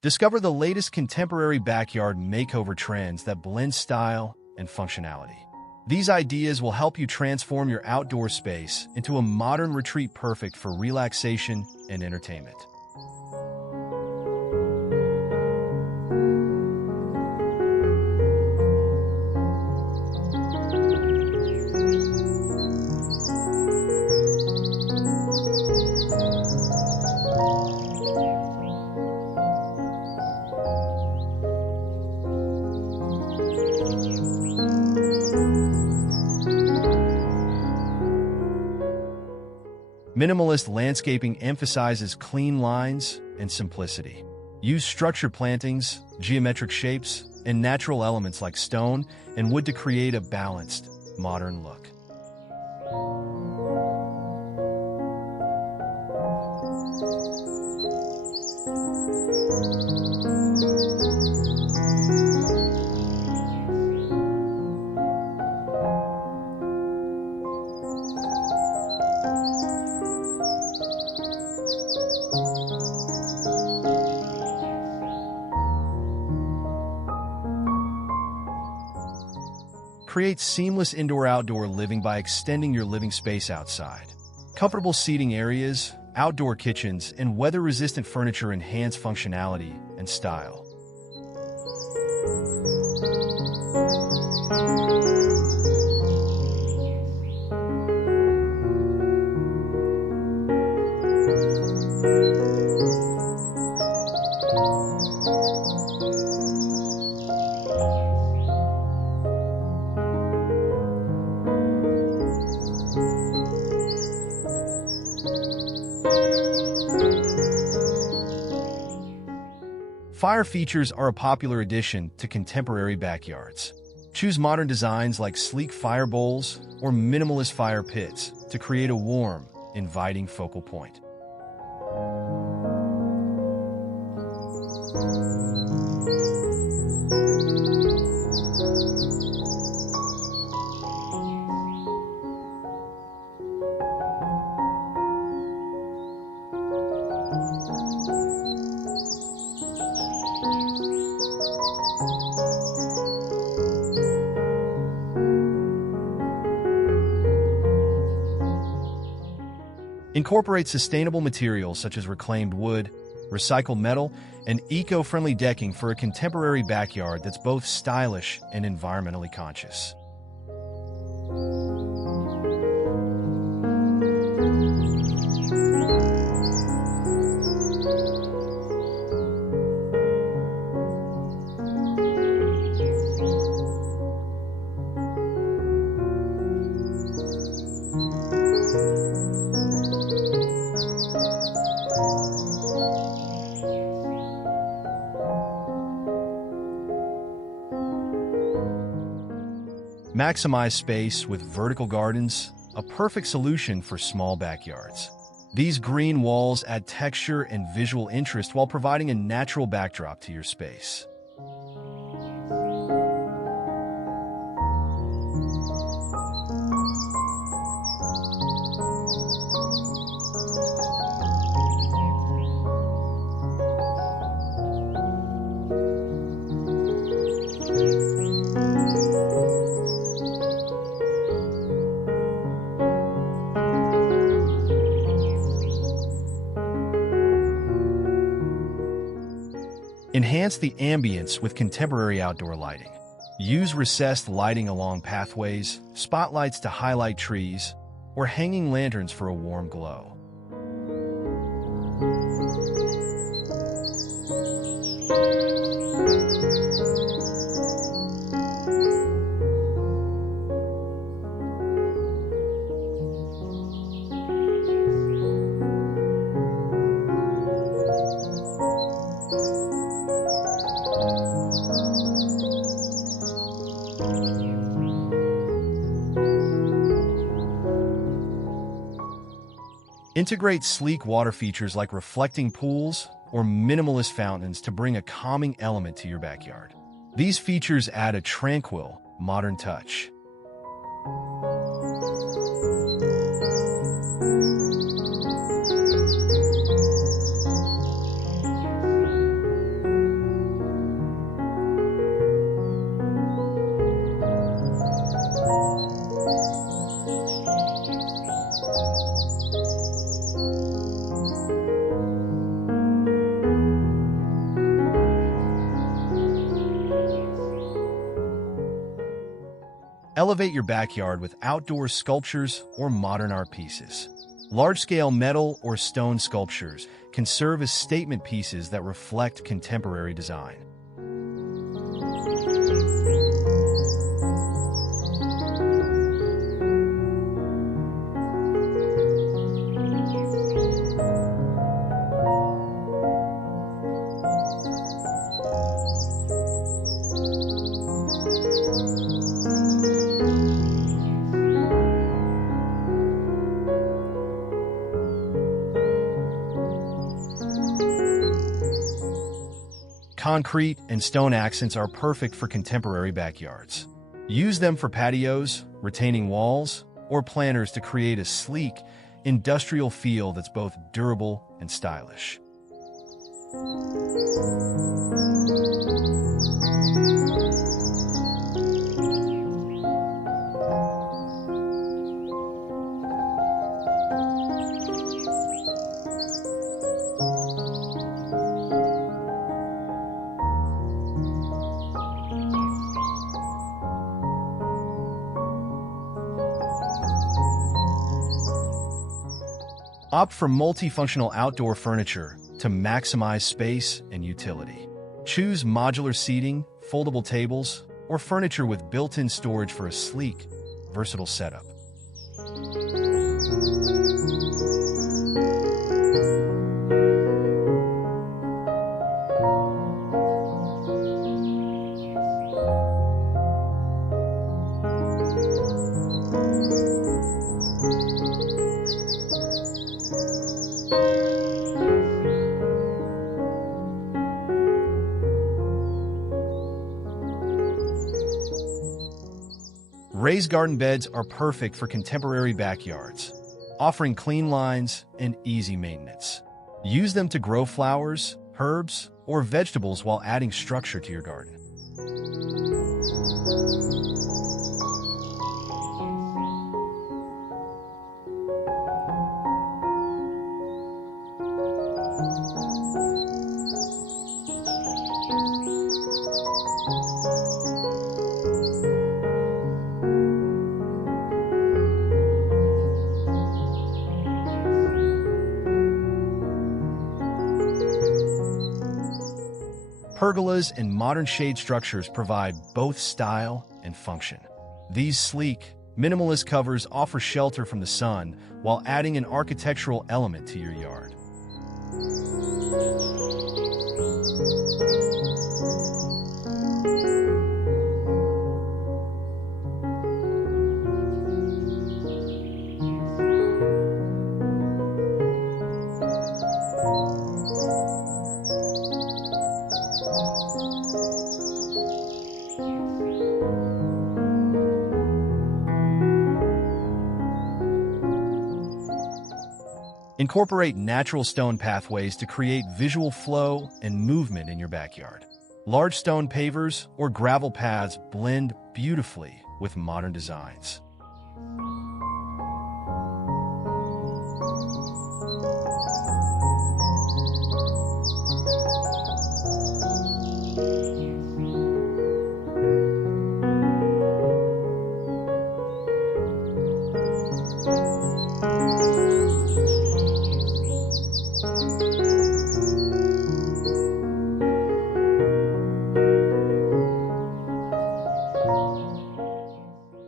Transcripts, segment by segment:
Discover the latest contemporary backyard makeover trends that blend style and functionality. These ideas will help you transform your outdoor space into a modern retreat perfect for relaxation and entertainment. Minimalist landscaping emphasizes clean lines and simplicity. Use structured plantings, geometric shapes, and natural elements like stone and wood to create a balanced, modern look. Create seamless indoor-outdoor living by extending your living space outside. Comfortable seating areas, outdoor kitchens, and weather-resistant furniture enhance functionality and style. Fire features are a popular addition to contemporary backyards. Choose modern designs like sleek fire bowls or minimalist fire pits to create a warm, inviting focal point. Incorporate sustainable materials such as reclaimed wood, recycled metal, and eco-friendly decking for a contemporary backyard that's both stylish and environmentally conscious. Maximize space with vertical gardens, a perfect solution for small backyards. These green walls add texture and visual interest while providing a natural backdrop to your space. Enhance the ambience with contemporary outdoor lighting. Use recessed lighting along pathways, spotlights to highlight trees, or hanging lanterns for a warm glow. Integrate sleek water features like reflecting pools or minimalist fountains to bring a calming element to your backyard. These features add a tranquil, modern touch. Elevate your backyard with outdoor sculptures or modern art pieces. Large-scale metal or stone sculptures can serve as statement pieces that reflect contemporary design. Concrete and stone accents are perfect for contemporary backyards. Use them for patios, retaining walls, or planters to create a sleek, industrial feel that's both durable and stylish. Opt for multifunctional outdoor furniture to maximize space and utility. Choose modular seating, foldable tables, or furniture with built-in storage for a sleek, versatile setup. Raised garden beds are perfect for contemporary backyards, offering clean lines and easy maintenance. Use them to grow flowers, herbs, or vegetables while adding structure to your garden. Pergolas and modern shade structures provide both style and function. These sleek, minimalist covers offer shelter from the sun while adding an architectural element to your yard. Incorporate natural stone pathways to create visual flow and movement in your backyard. Large stone pavers or gravel paths blend beautifully with modern designs.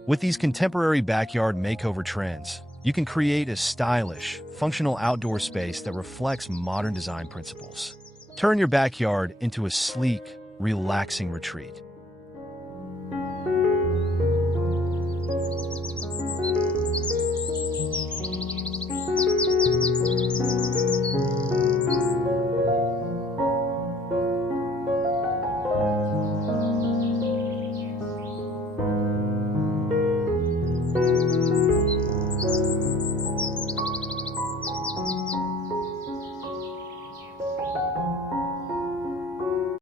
With these contemporary backyard makeover trends, you can create a stylish, functional outdoor space that reflects modern design principles. Turn your backyard into a sleek, relaxing retreat.